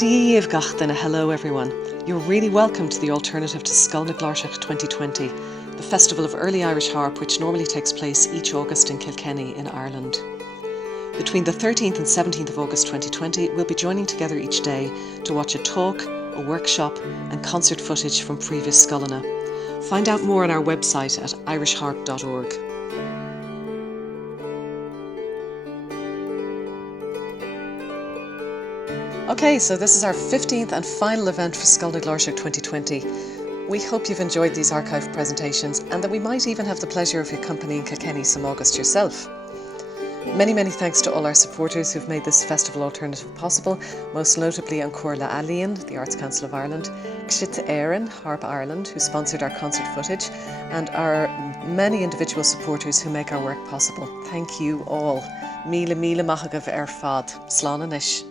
Díobh gach and hello everyone. You're really welcome to the alternative to Scoil na gCláirseach 2020, the festival of early Irish harp which normally takes place each August in Kilkenny in Ireland. Between the 13th and 17th of August 2020, we'll be joining together each day to watch a talk, a workshop and concert footage from previous Scoilna. Find out more on our website at irishharp.org. Okay, so this is our 15th and final event for Scoil na gCláirseach 2020. We hope you've enjoyed these archive presentations and that we might even have the pleasure of accompanying Kilkenny some August yourself. Many thanks to all our supporters who've made this festival alternative possible, most notably An Comhairle Ealaíon, the Arts Council of Ireland, gCláirseach Éireann, Harp Ireland, who sponsored our concert footage, and our many individual supporters who make our work possible. Thank you all. Míle maith agah ar fad. Slán anois.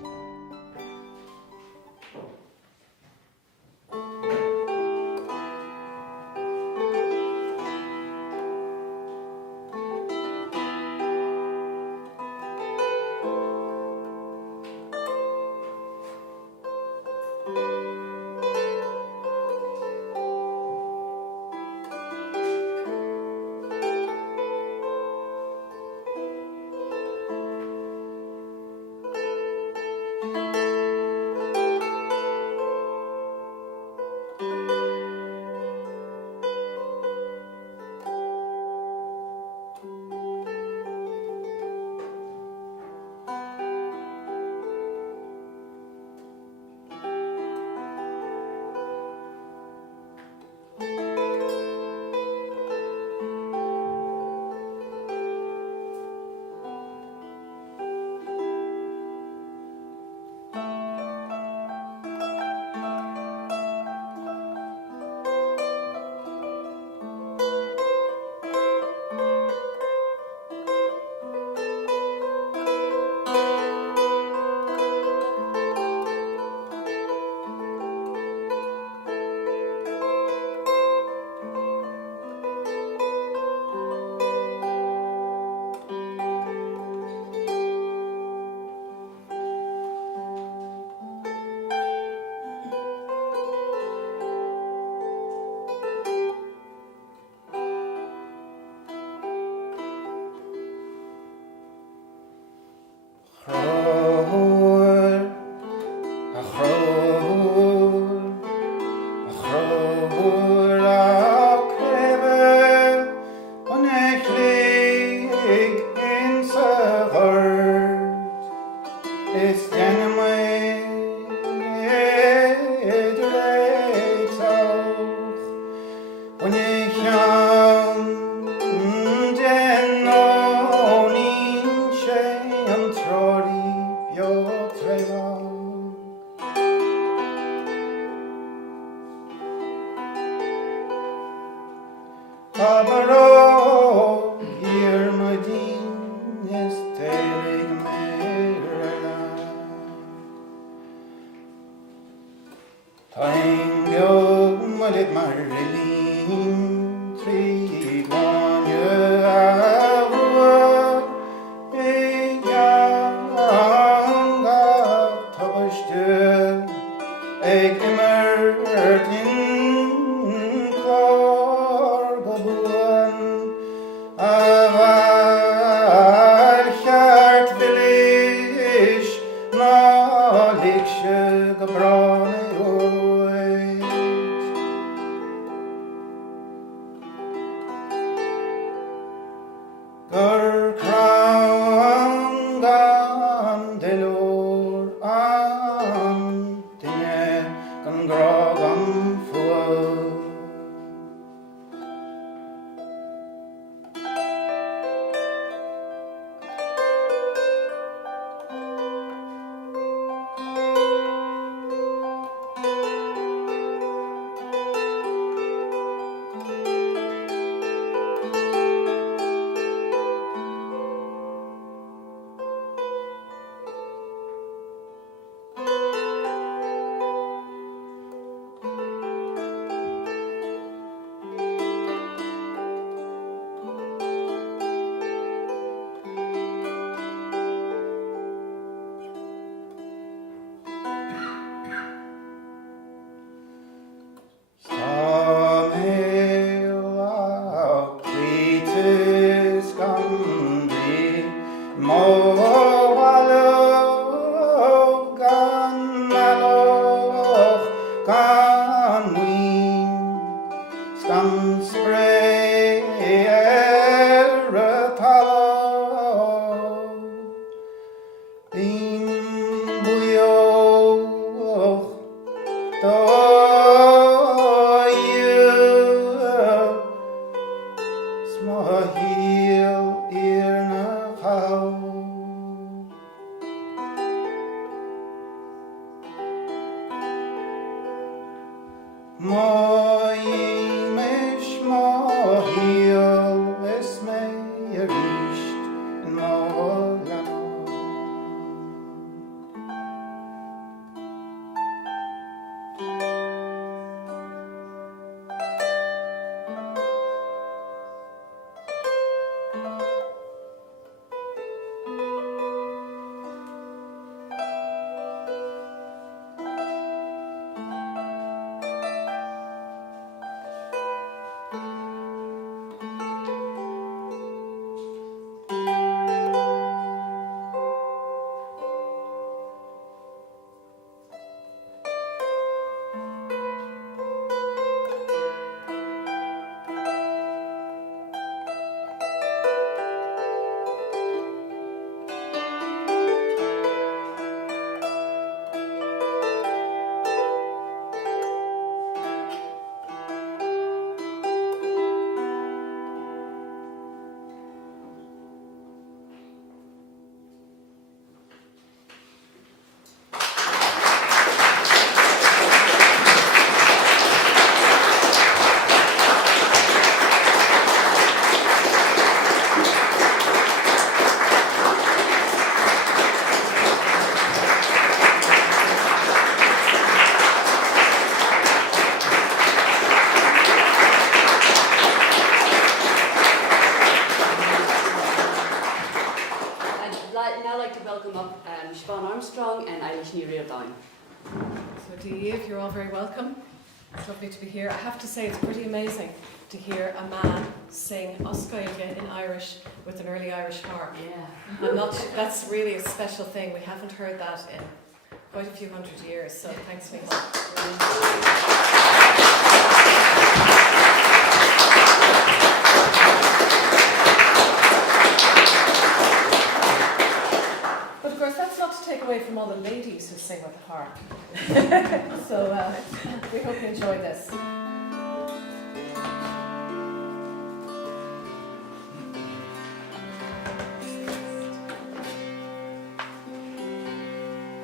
Mícheál Ó Siobhán Armstrong and Eibhlís Ní Ríordáin. So Dave, you're all very welcome. It's lovely to be here. I have to say it's pretty amazing to hear a man sing Scoil in Irish with an early Irish harp. Yeah. That's really a special thing. We haven't heard that in quite a few hundred years, so thanks, Mícheál. But of course, that's not to take away from all the ladies who sing with the harp. So we hope you enjoy this.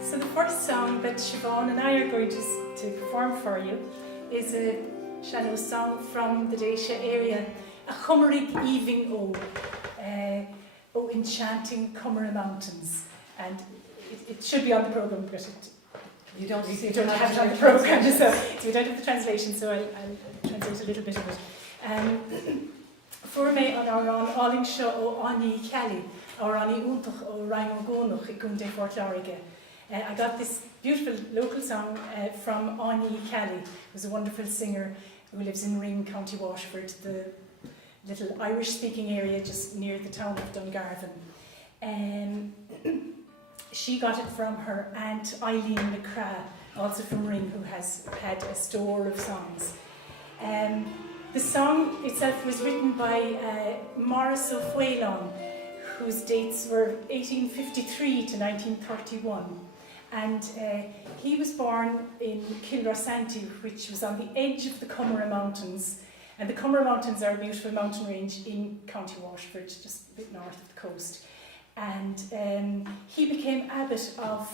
So the first song that Siobhán and I are going to perform for you is a Shannon song from the Daisha area, accompanying Eivhlís Ó Enchanting Cumra Mountains. And it should be on the programme, but You don't we don't have it on the programme, so we don't have the translation, so I'll translate a little bit of it. For me, on our own, Alling Seo Ó Mícheál Ó Úntach Ó Rang Ó Gónach I Gúnde Fort Láirge. I got this beautiful local song from Mícheál, who's a wonderful singer who lives in Ring, County Waterford, the little Irish-speaking area just near the town of Dungarvan. She got it from her aunt Eileen McCrae, also from Ring, who has had a store of songs. The song itself was written by Maurice O'Whalon, whose dates were 1853 to 1931. And he was born in Kilkenny, which was on the edge of the Cumra Mountains. And the Cumra Mountains are a beautiful mountain range in County Waterford, just a bit north of the coast. And he became abbot of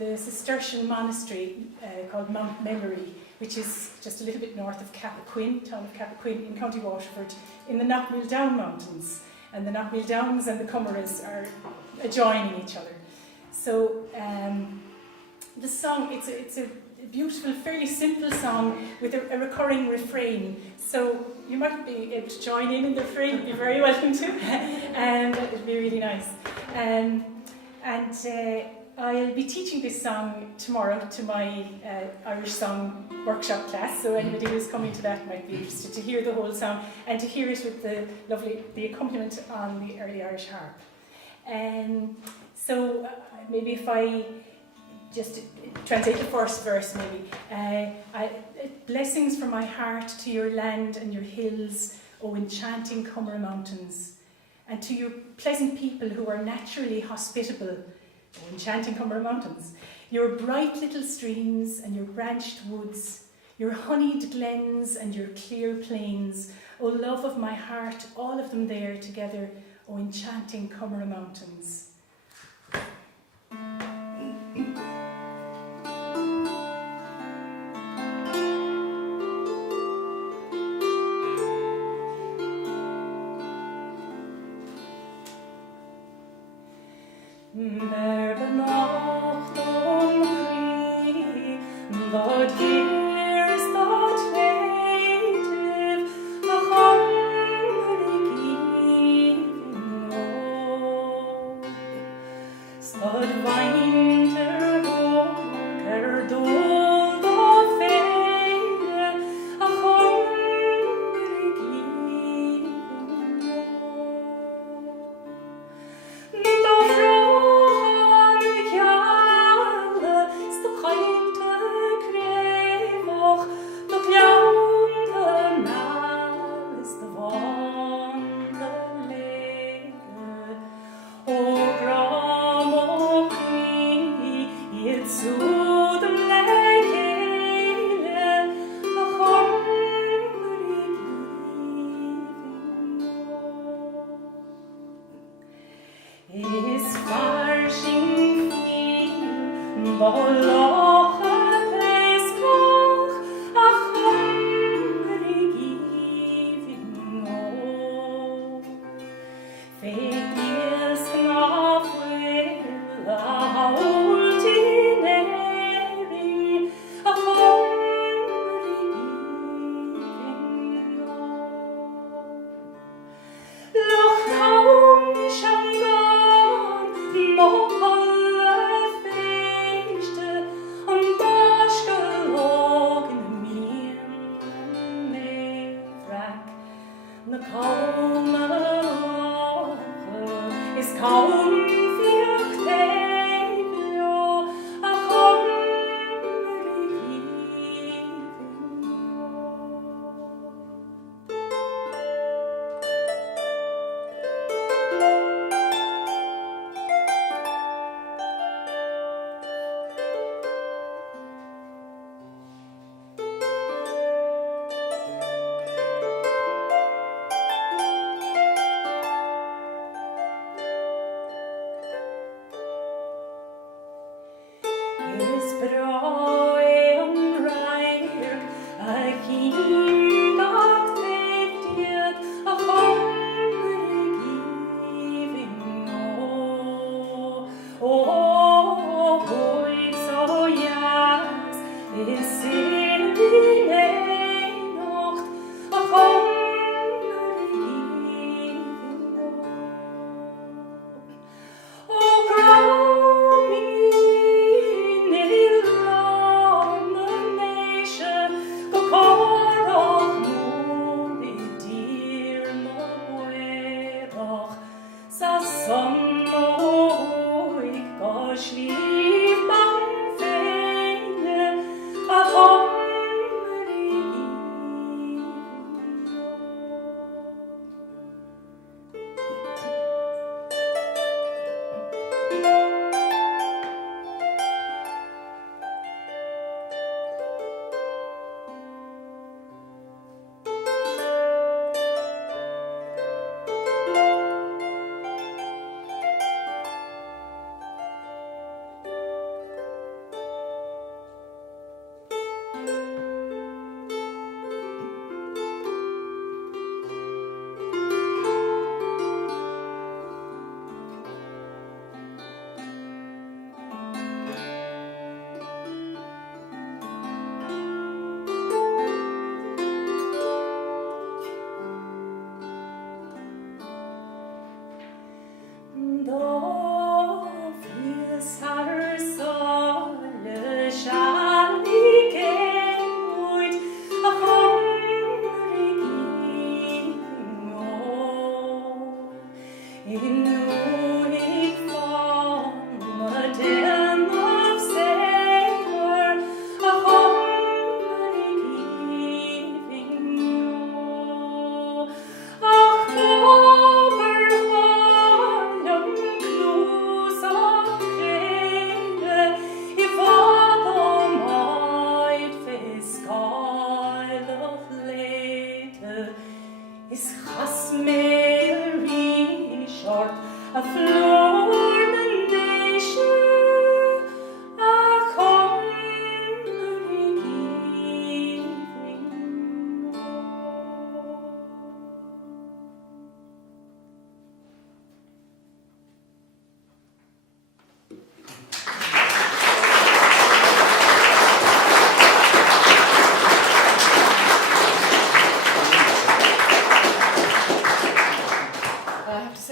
the Cistercian monastery called Mount Mellery, which is just a little bit north of Cappoquin, town of Cappoquin in County Waterford, in the Knockmill Down Mountains. And the Knockmill Downs and the Cumras are adjoining each other. So the song, it's a beautiful, fairly simple song with a recurring refrain. So you might be able to join in the refrain, you'd be very welcome to, and it'd be really nice. And I'll be teaching this song tomorrow to my Irish song workshop class, so anybody who's coming to that might be interested to hear the whole song and to hear it with the accompaniment on the early Irish harp. So maybe if I just translate the first verse, maybe. Blessings from my heart to your land and your hills, O enchanting Cumra Mountains, and to your pleasant people who are naturally hospitable, O enchanting Cumra Mountains, your bright little streams and your branched woods, your honeyed glens and your clear plains, O love of my heart, all of them there together, O enchanting Cumra Mountains.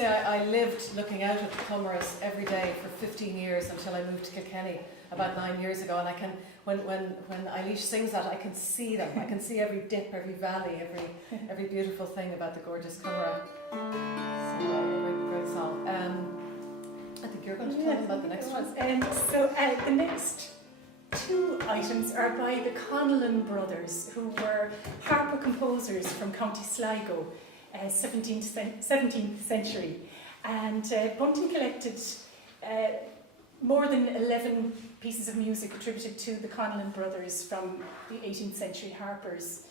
say I lived looking out at the cameras every day for 15 years until I moved to Kilkenny about 9 years ago, and I can, when Eibhlís sings that, I can see them. I can see every dip, every valley, every beautiful thing about the gorgeous camera. So, great song. I think you're going to tell them about the next one. The next two items are by the Connellan brothers, who were harper composers from County Sligo, 17th century. And Bunting collected more than 11 pieces of music attributed to the Connellan brothers from the 18th century harpers.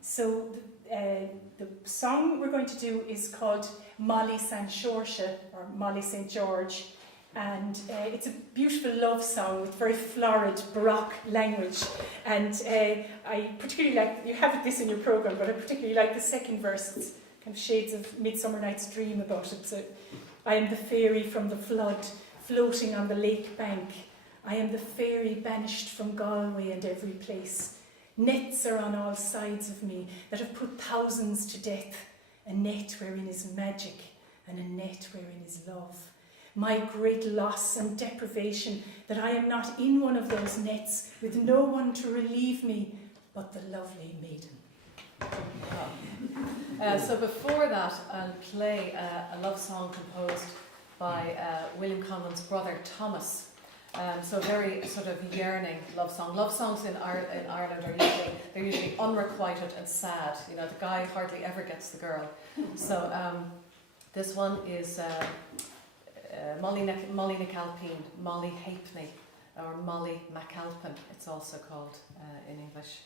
So the song we're going to do is called Molly San Seoirse, or Molly St. George, and it's a beautiful love song with very florid Baroque language. And I particularly like, you have this in your programme, but I particularly like the second verse. It's kind of shades of Midsummer Night's Dream about it. So, I am the fairy from the flood, floating on the lake bank. I am the fairy banished from Galway and every place. Nets are on all sides of me that have put thousands to death. A net wherein is magic, and a net wherein is love. My great loss and deprivation, that I am not in one of those nets, with no one to relieve me but the lovely maiden. So before that, I'll play a love song composed by William Conlon's brother Thomas. So a very sort of yearning love song. Love songs in Ireland are usually unrequited and sad. You know, the guy hardly ever gets the girl. So this one is Molly McAlpine, Molly Halfpenny, or Molly McAlpin. It's also called in English.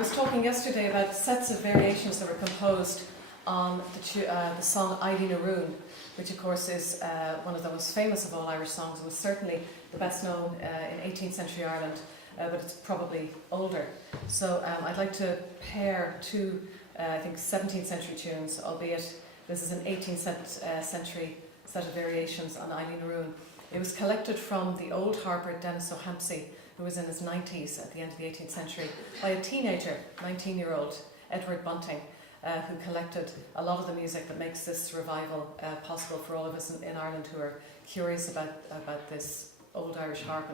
was talking yesterday about sets of variations that were composed on the song Eibhlís Ní Ríordáin, which of course is one of the most famous of all Irish songs. It was certainly the best known in 18th century Ireland, but it's probably older. So I'd like to pair two, I think, 17th century tunes, albeit this is an 18th century set of variations on Eibhlís Ní Ríordáin. It was collected from the old harper Denis O'Hampsey, who was in his 90s at the end of the 18th century, by a teenager, 19-year-old, Edward Bunting, who collected a lot of the music that makes this revival possible for all of us in Ireland who are curious about this old Irish harp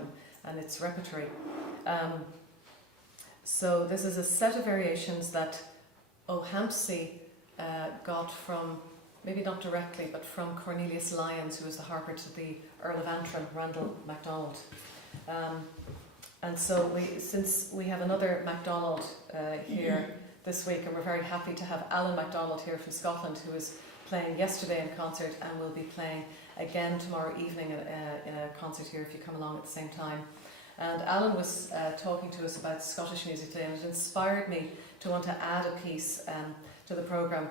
and its repertory. So this is a set of variations that O'Hampsey got from, maybe not directly, but from Cornelius Lyons, who was the harper to the Earl of Antrim, Randall MacDonald. And so since we have another MacDonald here this week, and we're very happy to have Alan MacDonald here from Scotland, who was playing yesterday in concert and will be playing again tomorrow evening in a concert here if you come along at the same time. And Alan was talking to us about Scottish music today, and it inspired me to want to add a piece to the programme,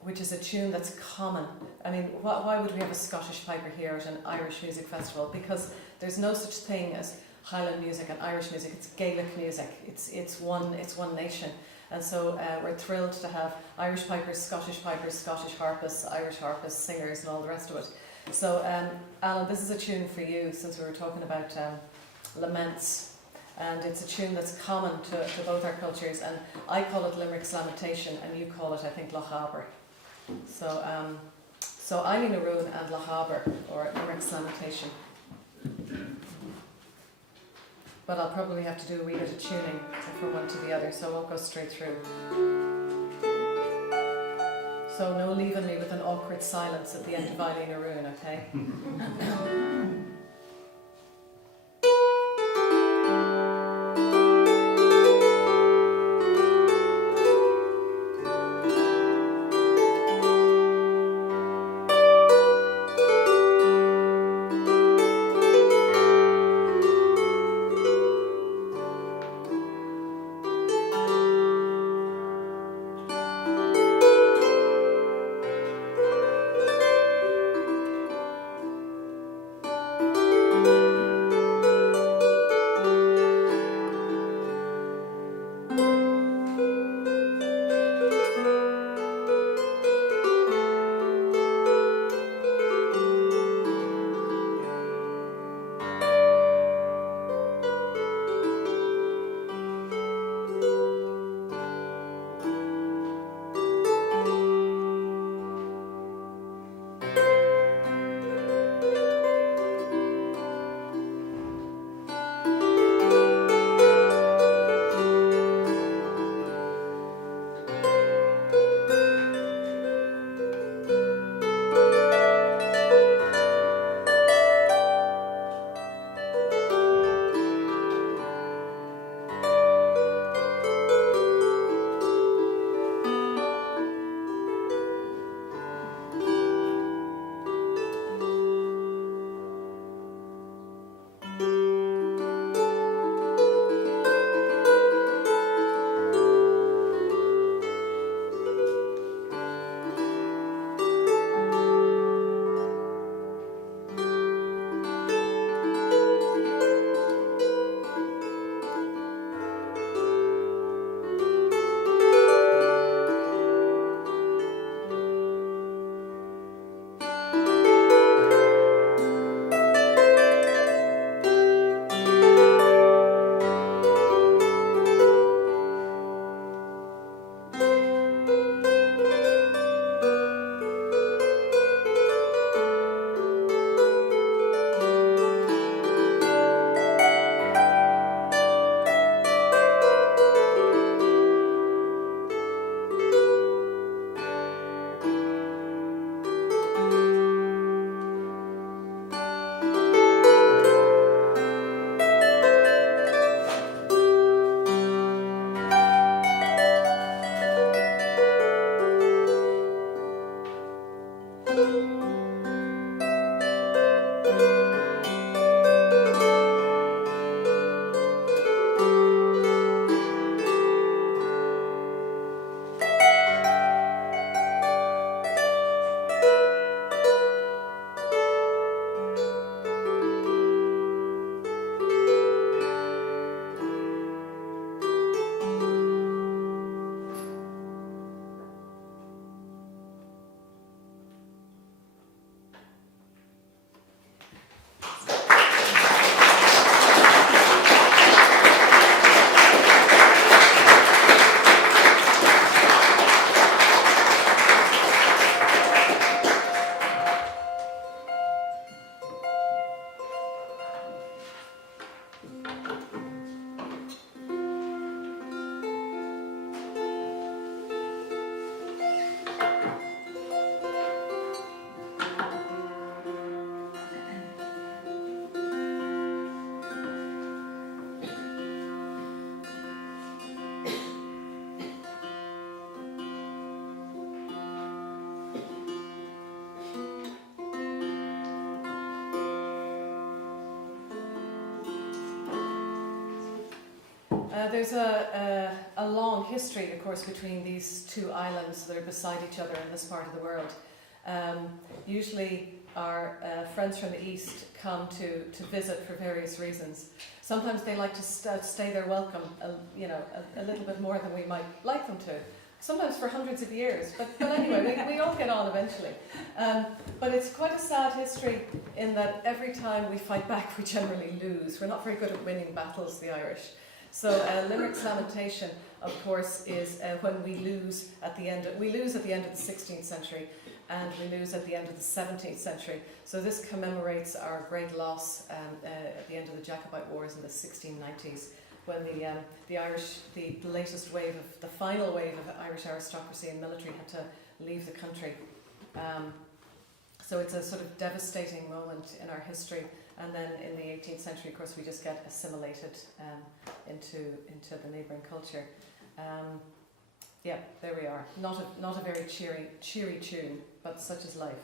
which is a tune that's common. I mean, why would we have a Scottish piper here at an Irish music festival? Because there's no such thing as Highland music and Irish music. It's Gaelic music. It's one nation. And so we're thrilled to have Irish pipers, Scottish harpists, Irish harpists, singers, and all the rest of it. So, Alan, this is a tune for you, since we were talking about laments. And it's a tune that's common to both our cultures. And I call it Limerick's Lamentation, and you call it, I think, Lochaber. So, Eibhlís Ní Ríordáin and Lochaber, or Limerick's Lamentation. But I'll probably have to do a wee bit of tuning from one to the other, so I won't go straight through. So no leaving me with an awkward silence at the end of Eibhlís Ní Ríordáin, okay? There's a long history, of course, between these two islands that are beside each other in this part of the world. Usually our friends from the east come to visit for various reasons. Sometimes they like to stay their welcome, a little bit more than we might like them to. Sometimes for hundreds of years, but anyway, we all get on eventually. But it's quite a sad history in that every time we fight back, we generally lose. We're not very good at winning battles, the Irish. So Limerick's lamentation, of course, is when we lose at the end of the 16th century, and we lose at the end of the 17th century. So this commemorates our great loss at the end of the Jacobite Wars in the 1690s, when the Irish, the latest wave of, the final wave of Irish aristocracy and military had to leave the country. So it's a sort of devastating moment in our history. And then in the 18th century, of course, we just get assimilated into the neighbouring culture. Yeah, there we are. Not a very cheery tune, but such is life.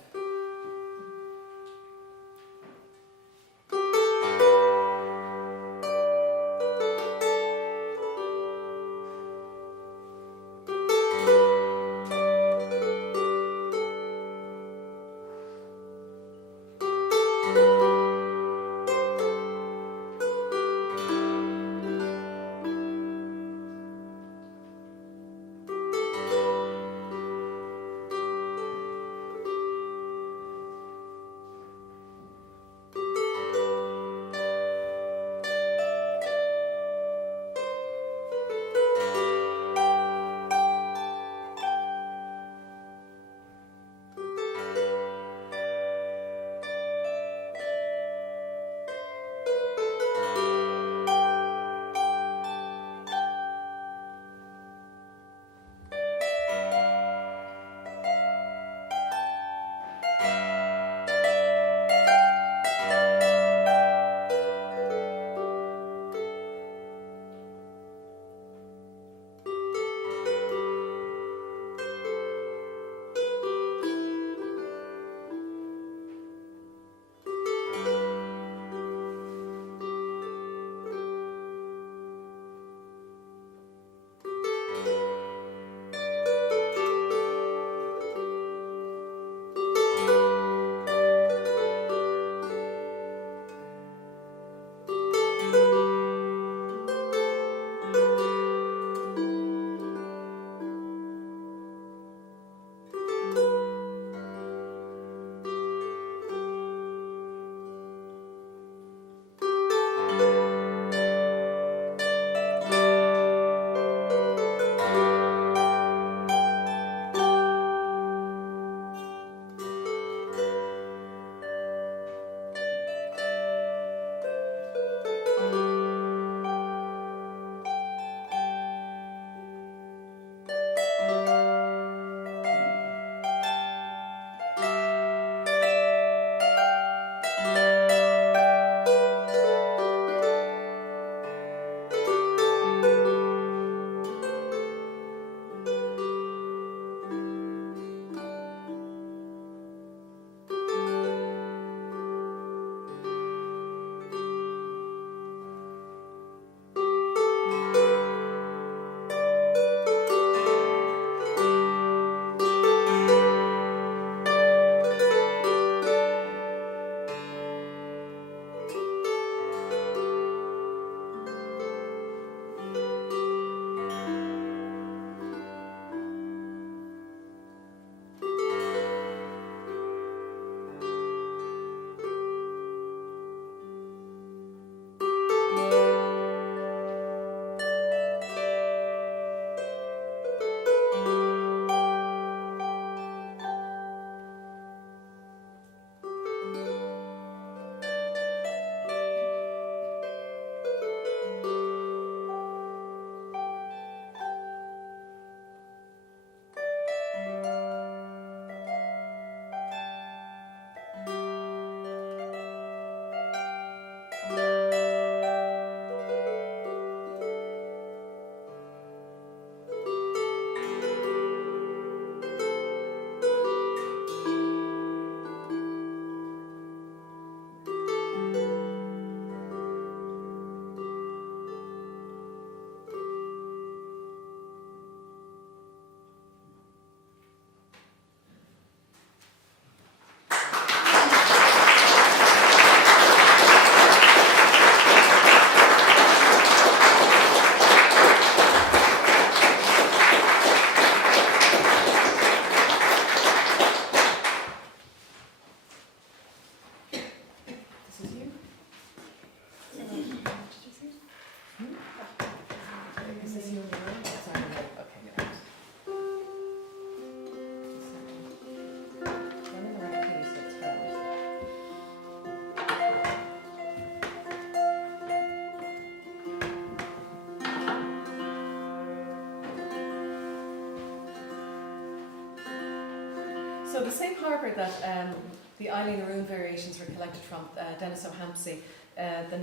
the same harper that the Eibhlís Ní Ríordáin variations were collected from, Dennis O'Hampsey, the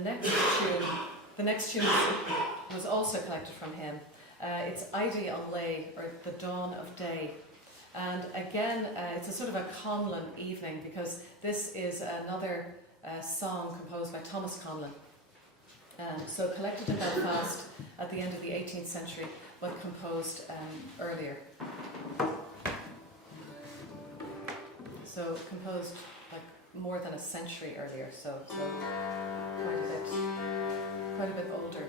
next tune was also collected from him. It's Ide an Lay, or The Dawn of Day. And again, it's a sort of a Conlon evening, because this is another song composed by Thomas Conlon. So collected in Belfast at the end of the 18th century, but composed earlier. So composed like more than a century earlier, so quite a bit older.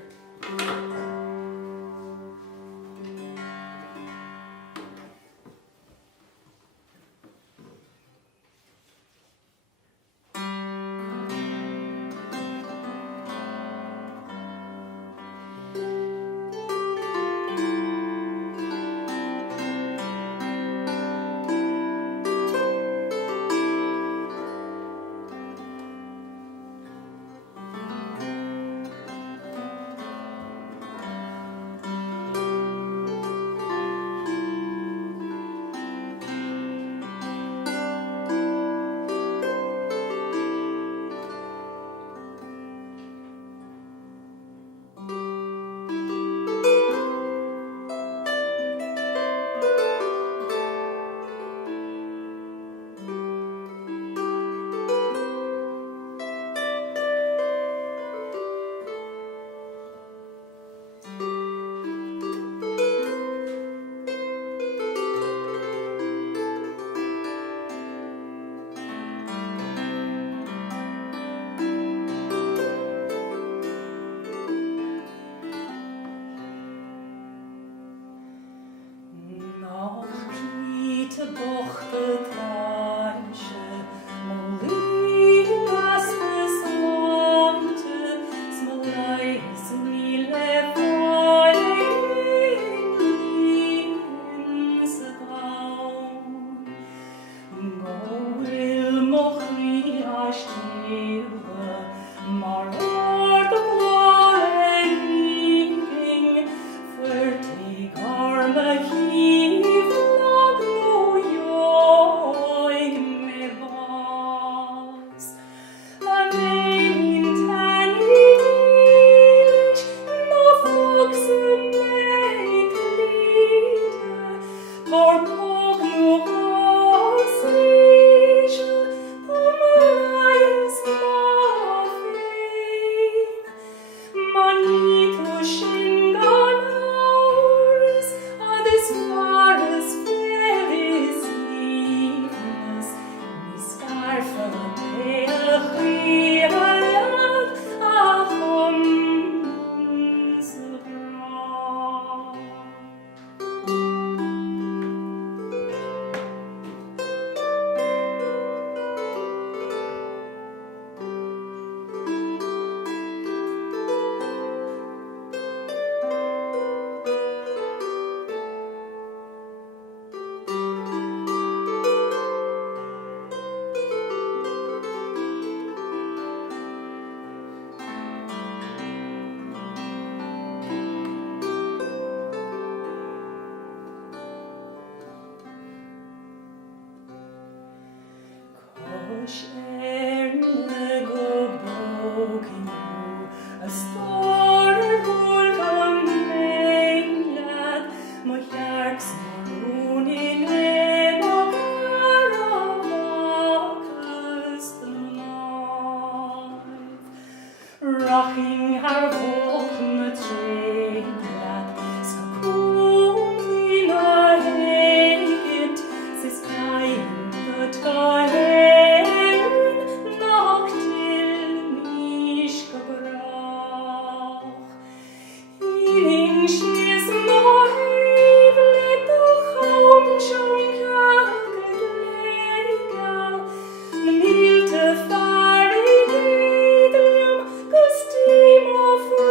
Of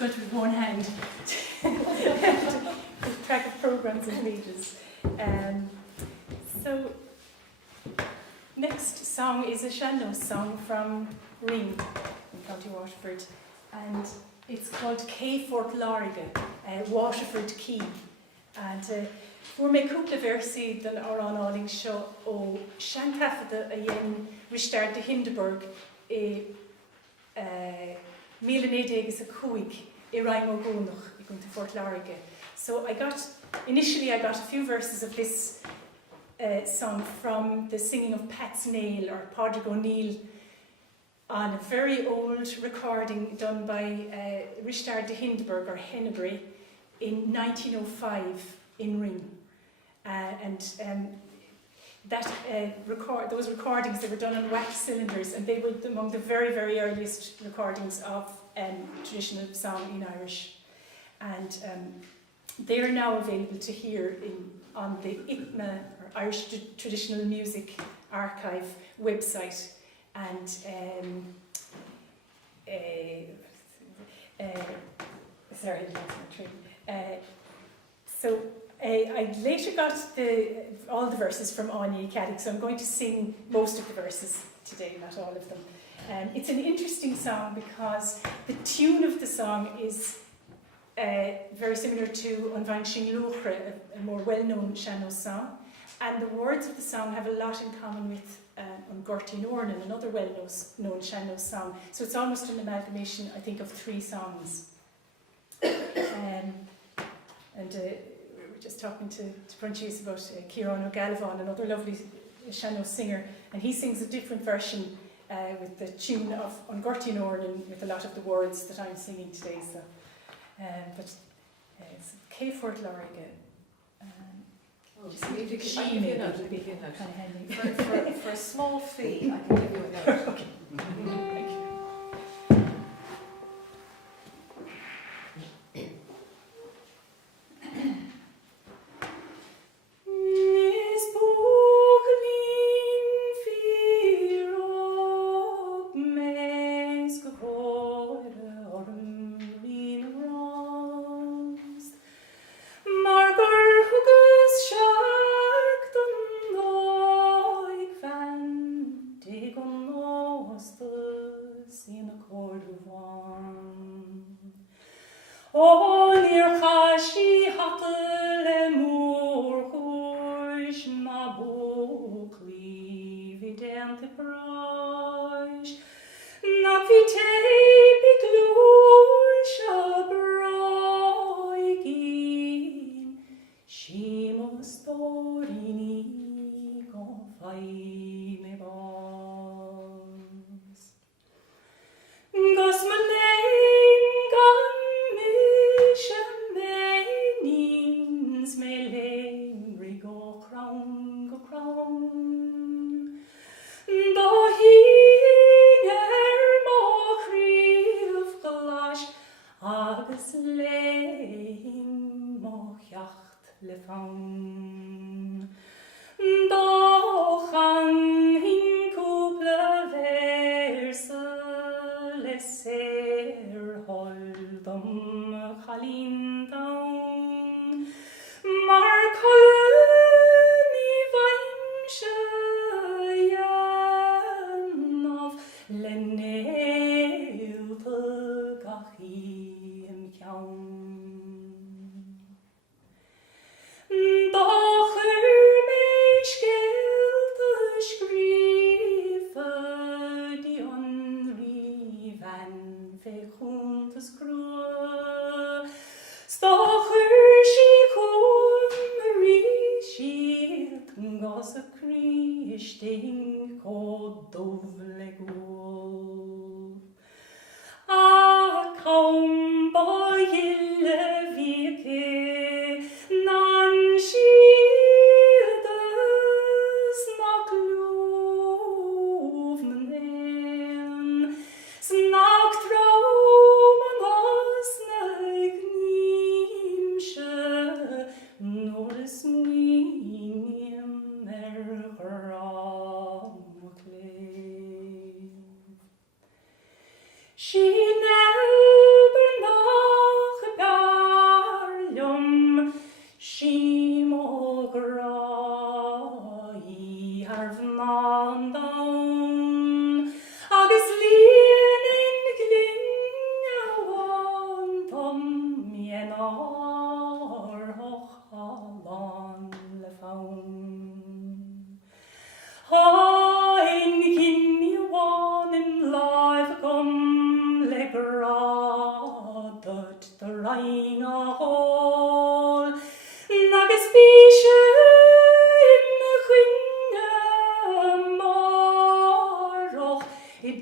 difficult with one hand to keep track of programs and pages. So, next song is a sean-nós song from Ring in County Waterford, and it's called Cé Fort Láirge, Waterford Key. And we're making cúpla versi den an áling seo ó sean-tafada a dhéan Richard de Hindenburg I 1915 I Ryan O'Gonach I going to Fort Láirge. So initially I got a few verses of this song from the singing of Pat Snail or Padraig O'Neill on a very old recording done by Richard de Hindenburg or Hennebury in 1905 in Ring. Those recordings, they were done on wax cylinders, and they were among the very, very earliest recordings of traditional song in Irish. And they are now available to hear on the ITMA, or Irish Traditional Music Archive website. And sorry, I lost my train. So I later got all the verses from Anya Caddick, so I'm going to sing most of the verses today, not all of them. It's an interesting song because the tune of the song is very similar to An Bhain Sin Luachra, a more well-known sean-nós song, and the words of the song have a lot in common with An Gortí Nornan, another well-known sean-nós song. So it's almost an amalgamation, I think, of three songs. We were just talking to Prunchies about Ciarán O'Gallaghan, another lovely sean-nós singer, and he sings a different version with the tune of An Gortí Nornan with a lot of the words that I'm singing today. So, but it's Cé Fort Láirge. I'll give you a note. Kind of handy. For a small fee, I can give you a note. Okay. Thank you.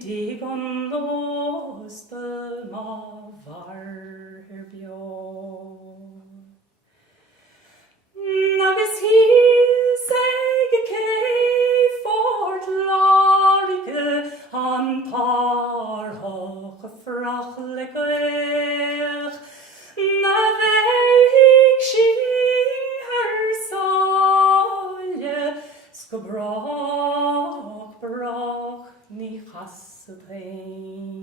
dig on the hostel ma var her bio. Agus he seg ke fort larike an par hoch frach lekker na veik sing her solje skobrach brach ni chassepein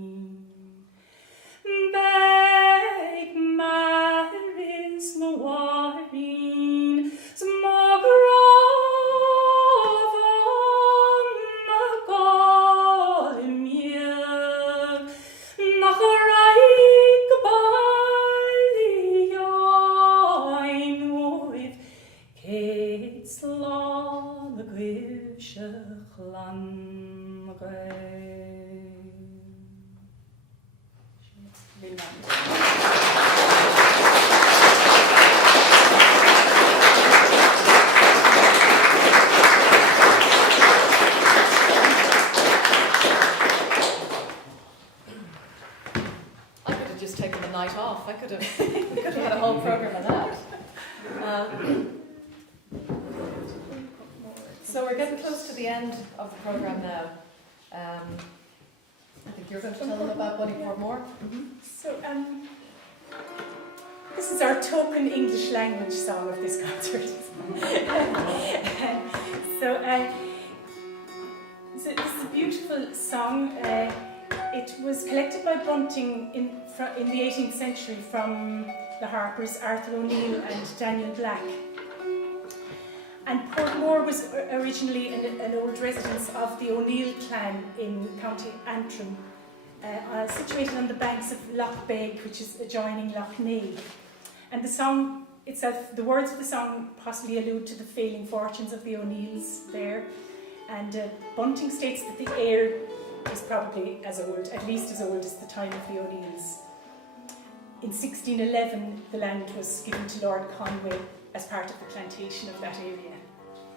beg maris mawarin smograv on magolimir nach raik baliain with Kate's law the gwishach lan I could have just taken the night off. We could have had a whole program on that. So we're getting close to the end of the program now. I think you're going to tell them about Bunny Portmore. So, this is our token English language song of this concert. So, this is a beautiful song. It was collected by Bunting in the 18th century from the harpers Arthur O'Neill and Daniel Black. And Portmore was originally an old residence of the O'Neill clan in County Antrim, situated on the banks of Lough Beg, which is adjoining Lough Neagh. And the song itself, the words of the song possibly allude to the failing fortunes of the O'Neills there. And Bunting states that the air is probably as old, at least as old as the time of the O'Neills. In 1611, the land was given to Lord Conway as part of the plantation of that area.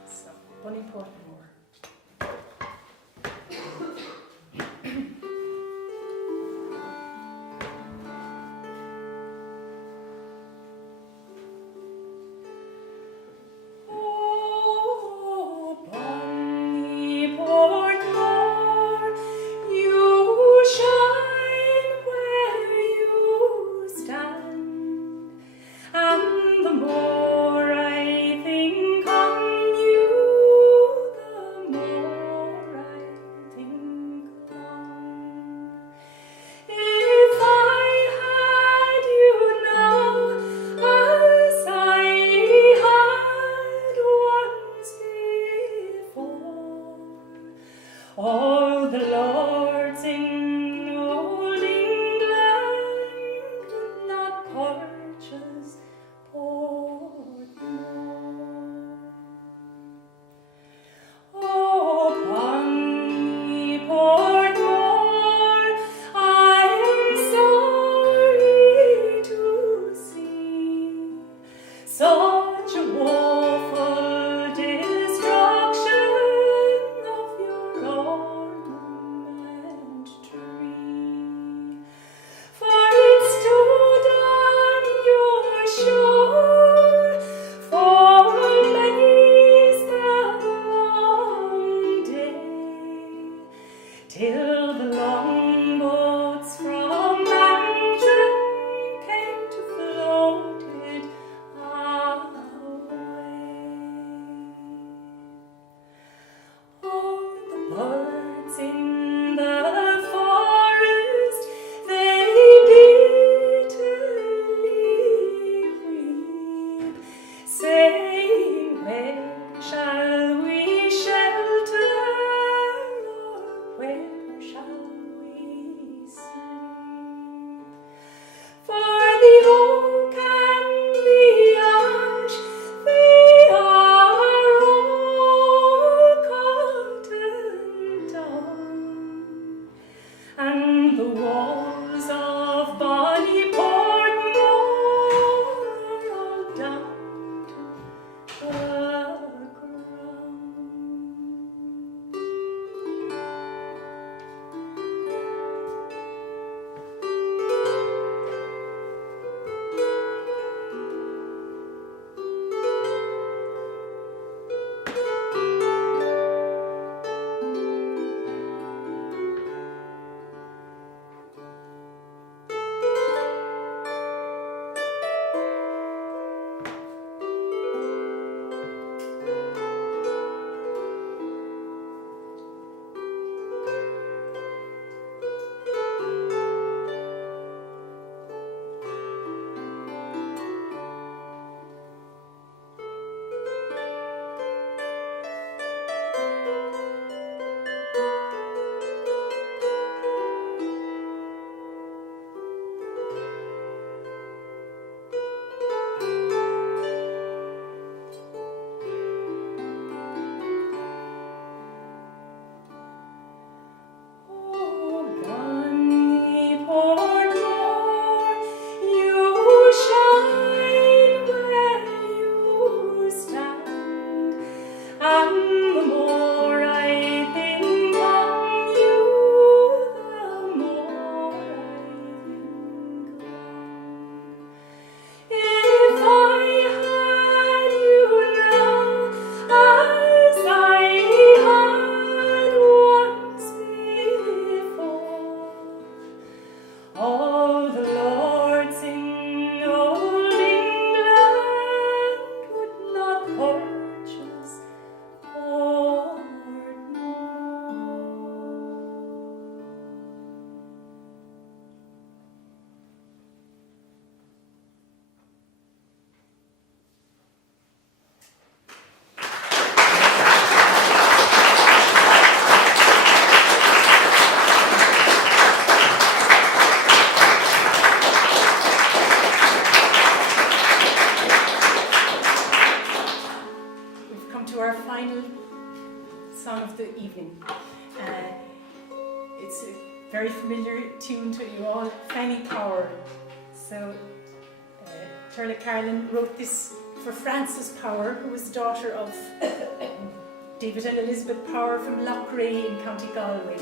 So, Bunny Portmore. Oh, Bunny Portmore, you shine where you stand, and the more I think on you, the more I think on. If I had you now, as I had once before, all the lords in old England could not purchase Portmore. Oh, Bunny Portmore, I am sorry to see such a woeful destruction of your ornament tree. For it stood on your shore for many's the long day, till the longboats from Antrim came to float it away. All the birds in the forest, they bitterly weep, saying, where shall we shelter, or where shall we sleep? For the oak and the ash, they are all cut down, and the walls of Bunny Portmore are all down to the ground. it's a very familiar tune to you all, Fanny Power. So Turla Carlin wrote this for Frances Power, who was the daughter of David and Elizabeth Power from Loughrea in County Galway.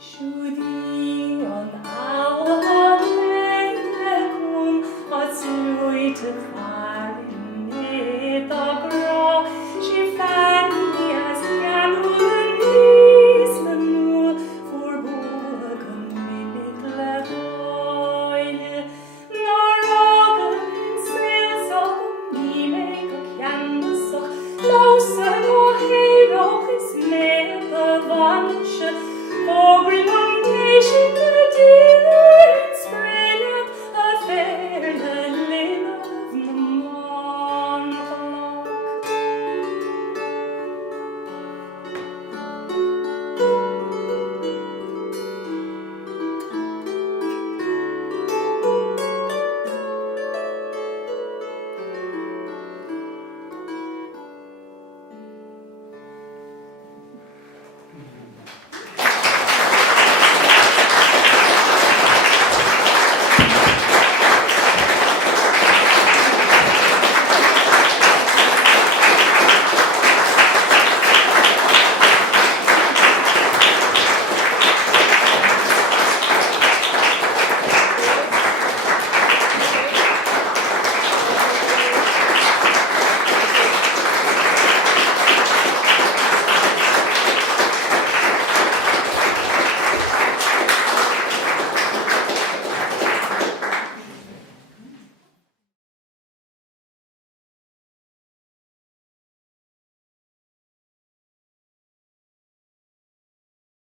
Should